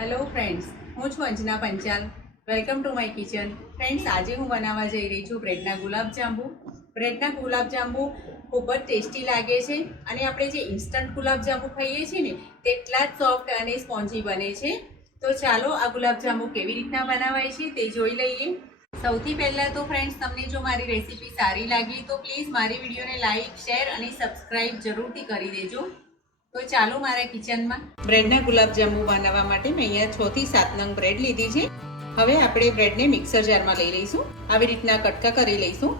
Hello friends, હું છું Anjana Panchal. Welcome to my kitchen. Friends, આજે હું બનાવવા જઈ રહી છું બ્રેડના ગુલાબજાંબુ. બ્રેડના ગુલાબજાંબુ ખૂબ જ ટેસ્ટી લાગે છે અને આપણે જે ઇન્સ્ટન્ટ ગુલાબજાંબુ ખાઈએ છીએ ને તેટલા જ સોફ્ટ અને સ્પોન્જી બને છે. તો ચાલો આ ગુલાબજાંબુ કેવી રીતના બનાવાય છે તે જોઈ લઈએ. સૌથી પહેલાં તો ફ્રેન્ડ્સ, તમને જો મારી રેસીપી સારી લાગી તો પ્લીઝ મારી વિડીયોને લાઇક, શેર અને સબસ્ક્રાઈબ જરૂરથી કરી દેજો. તો ચાલો મારા કિચનમાં. બ્રેડના ગુલાબજાંબુ બનાવવા માટે મેં અહીંયા 6 થી 7 નંગ બ્રેડ લીધી છે. હવે આપણે બ્રેડને મિક્સર જારમાં લઈ લઈશું. આવી રીતના કટકા કરી લઈશું.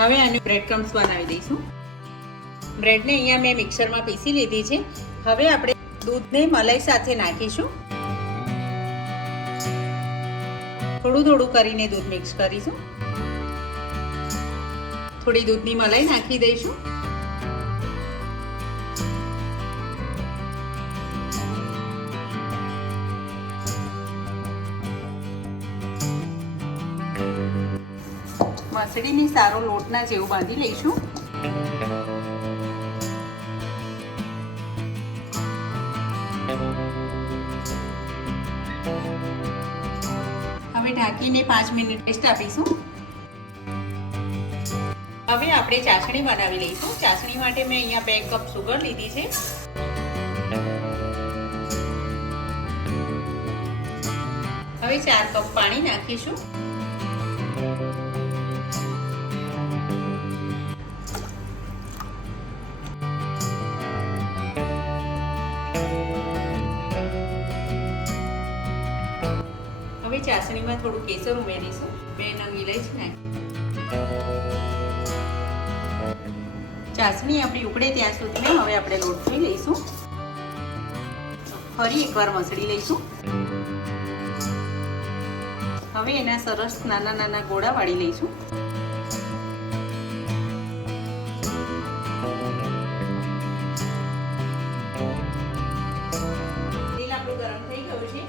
હવે આને બ્રેડ ક્રમ્સ બનાવી દઈશું. બ્રેડને અહીંયા મેં મિક્સરમાં પીસી લીધી છે. હવે આપણે દૂધને મલાઈ સાથે નાખીશું. થોડું થોડું કરીને દૂધ મિક્સ કરીશું. થોડી દૂધની મલાઈ નાખી દઈશું. મસળીને સારો લોટના જેવું બાંધી લઈશું. હવે ઢાંકીને 5 મિનિટ રેસ્ટ આપીશું. હવે આપણે ચાસણી બનાવી લઈશું. ચાસણી માટે મેં અહીંયા 2 કપ સુગર લીધી છે. હવે 4 કપ પાણી નાખીશું. હવે ચાસણીમાં થોડું કેસર ઉમેરીશું. 2 નંગ ઇલાયચી નાખી. ચાસણી આપણી ઉકળે ત્યાં સુધી હવે આપણે લોટ જોઈ લઈશું. ફરી એકવાર મસળી લઈશું. હવે એના સરસ નાના નાના ગોળા વાળી લઈશું. તેલ આપણું ગરમ થઈ ગયું છે.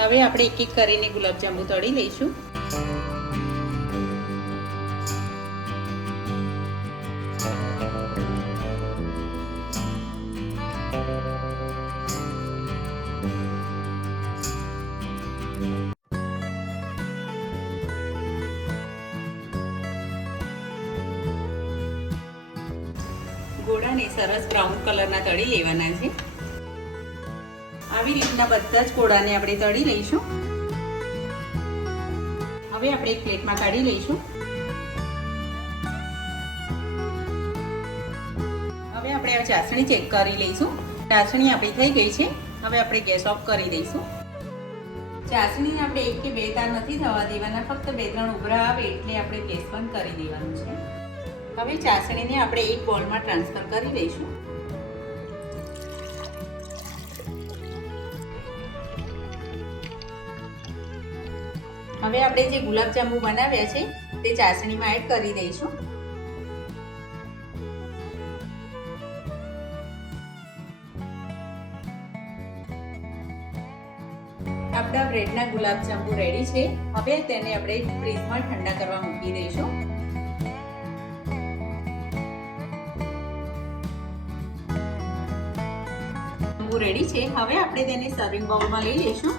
હવે આપણે એક એક કરીને ગુલાબજાંબુ તળી લઈશું. ગોળાને સરસ બ્રાઉન કલરના તળી લેવાના છે. આવી રીતના બધા જ ગોળાને આપણે તળી લઈશું. હવે આપણે એક પ્લેટમાં કાઢી લઈશું. હવે આપણે આ ચાસણી ચેક કરી લઈશું. ચાસણી આપણી થઈ ગઈ છે. હવે આપણે ગેસ ઓફ કરી દઈશું. ચાસણીને આપણે 1 કે 2 તાર નથી થવા દેવાના. ફક્ત 2-3 ઉભરા આવે એટલે આપણે ગેસ બંધ કરી દેવાનું છે. હવે ચાસણીને આપણે એક બોલમાં ટ્રાન્સફર કરી લઈશું. હવે આપણે જે ગુલાબજાંબુ બનાવ્યા છે તે ચાસણીમાં એડ કરી દઈશું. આપણા બ્રેડના ગુલાબજાંબુ રેડી છે. હવે તેને આપણે ફ્રીજમાં ઠંડા કરવા મૂકી દઈશું. રેડી છે. હવે આપણે તેને સર્વિંગ બાઉલમાં લઈ લઈશું.